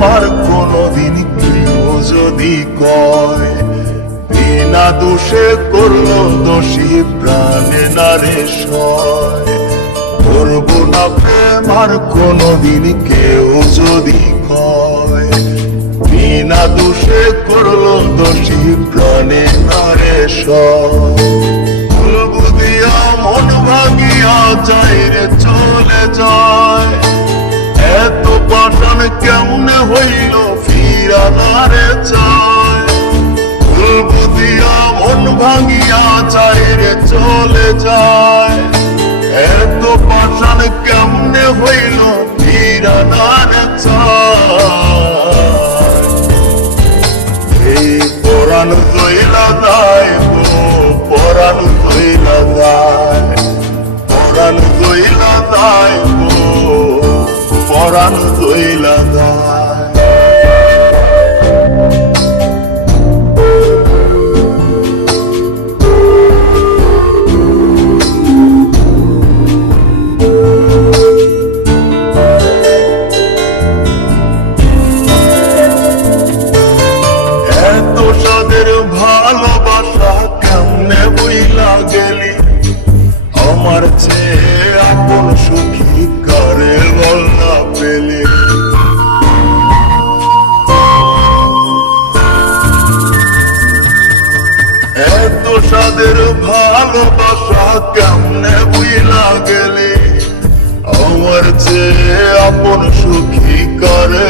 আমার কোনদিন কেউ যদি কয় বিনা দোষে করলো দোষী প্রাণে নারে সয়, করব না প্রেম আর কোনদিন কেউ যদি কয় বিনা দোষে করলো দোষী প্রাণে নারে সয়। দিয়া মন ভাঙিয়া যায় রে চলে যায়, এত পাঠান কেমনে হইল ফিরানারে চায়। ফুলবু দিয়া মন ভাঙিয়া যায় রে চলে যায়, এত পাঠান কেমনে হইল ফিরানারে চায়। এই পরাণ দইলা দায় গো, পরাণ দইলা দায়, পরাণ দইলা দায় গো, পরাণ দইলা দায়। এত সাদের ভালোবাসা কেমনে বইলা গেলি, আমার চেয়ে আপন সুখী কারে বল না পেলে। এত সাদের ভালোবাসা কেমনে বইলা গেলি, আমার চেয়ে আপন সুখী কারে